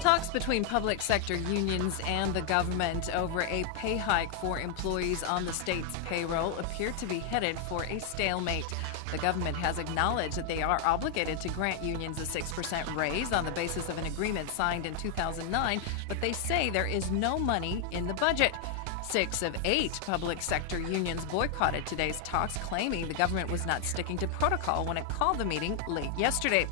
Talks between public sector unions and the government over a pay hike for employees on the state's payroll appear to be headed for a stalemate. The government has acknowledged that they are obligated to grant unions a 6% raise on the basis of an agreement signed in 2009, but they say there is no money in the budget. 6 of 8 public sector unions boycotted today's talks, claiming the government was not sticking to protocol when it called the meeting late yesterday.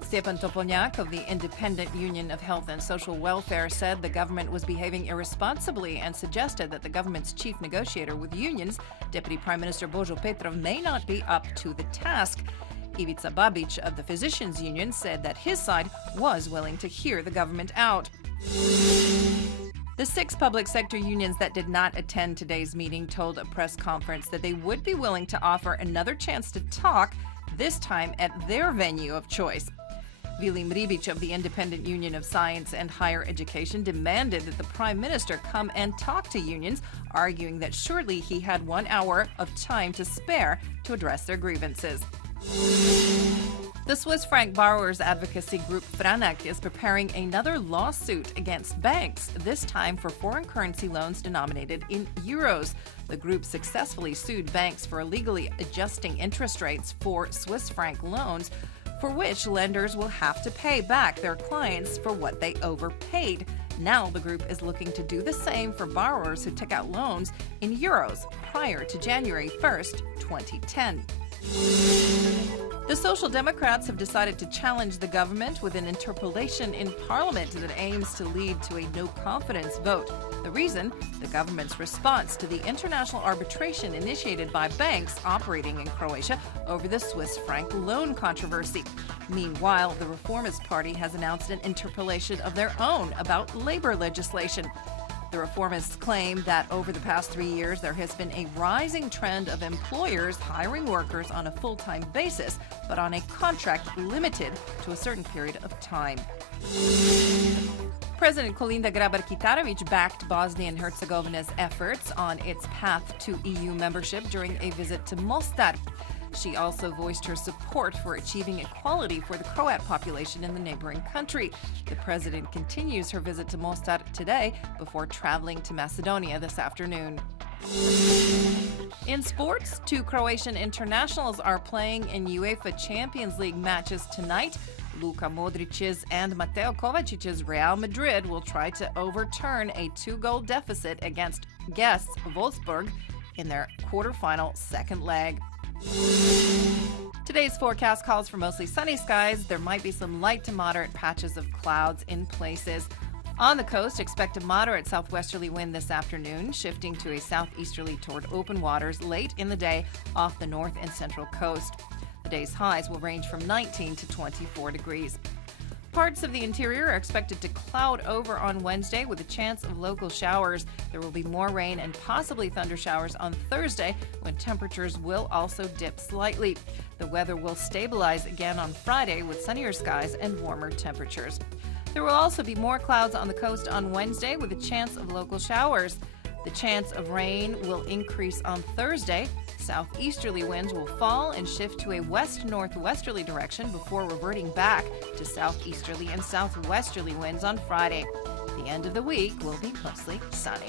Stepan Topolnyak of the Independent Union of Health and Social Welfare said the government was behaving irresponsibly and suggested that the government's chief negotiator with unions, Deputy Prime Minister Božo Petrov, may not be up to the task. Ivica Babic of the Physicians Union said that his side was willing to hear the government out. The 6 public sector unions that did not attend today's meeting told a press conference that they would be willing to offer another chance to talk, this time at their venue of choice. Vilim Ribic of the Independent Union of Science and Higher Education demanded that the Prime Minister come and talk to unions, arguing that surely he had 1 hour of time to spare to address their grievances. The Swiss franc borrowers advocacy group Franak is preparing another lawsuit against banks, this time for foreign currency loans denominated in euros. The group successfully sued banks for illegally adjusting interest rates for Swiss franc loans, for which lenders will have to pay back their clients for what they overpaid. Now the group is looking to do the same for borrowers who took out loans in euros prior to January 1st, 2010. The Social Democrats have decided to challenge the government with an interpellation in Parliament that aims to lead to a no-confidence vote. The reason? The government's response to the international arbitration initiated by banks operating in Croatia over the Swiss franc loan controversy. Meanwhile, the Reformist Party has announced an interpellation of their own about labor legislation. The Reformists claim that over the past 3 years, there has been a rising trend of employers hiring workers on a full-time basis, but on a contract limited to a certain period of time. President Kolinda Grabar-Kitarović backed Bosnia and Herzegovina's efforts on its path to EU membership during a visit to Mostar. She also voiced her support for achieving equality for the Croat population in the neighboring country. The president continues her visit to Mostar today before traveling to Macedonia this afternoon. In sports, 2 Croatian internationals are playing in UEFA Champions League matches tonight. Luka Modric's and Mateo Kovacic's Real Madrid will try to overturn a 2-goal deficit against guests Wolfsburg in their quarterfinal second leg. Today's forecast calls for mostly sunny skies. There might be some light to moderate patches of clouds in places. On the coast, expect a moderate southwesterly wind this afternoon, shifting to a southeasterly toward open waters late in the day off the north and central coast. The day's highs will range from 19 to 24 degrees. Parts of the interior are expected to cloud over on Wednesday with a chance of local showers. There will be more rain and possibly thunder showers on Thursday, when temperatures will also dip slightly. The weather will stabilize again on Friday with sunnier skies and warmer temperatures. There will also be more clouds on the coast on Wednesday with a chance of local showers. The chance of rain will increase on Thursday. Southeasterly winds will fall and shift to a west-northwesterly direction before reverting back to southeasterly and southwesterly winds on Friday. The end of the week will be mostly sunny.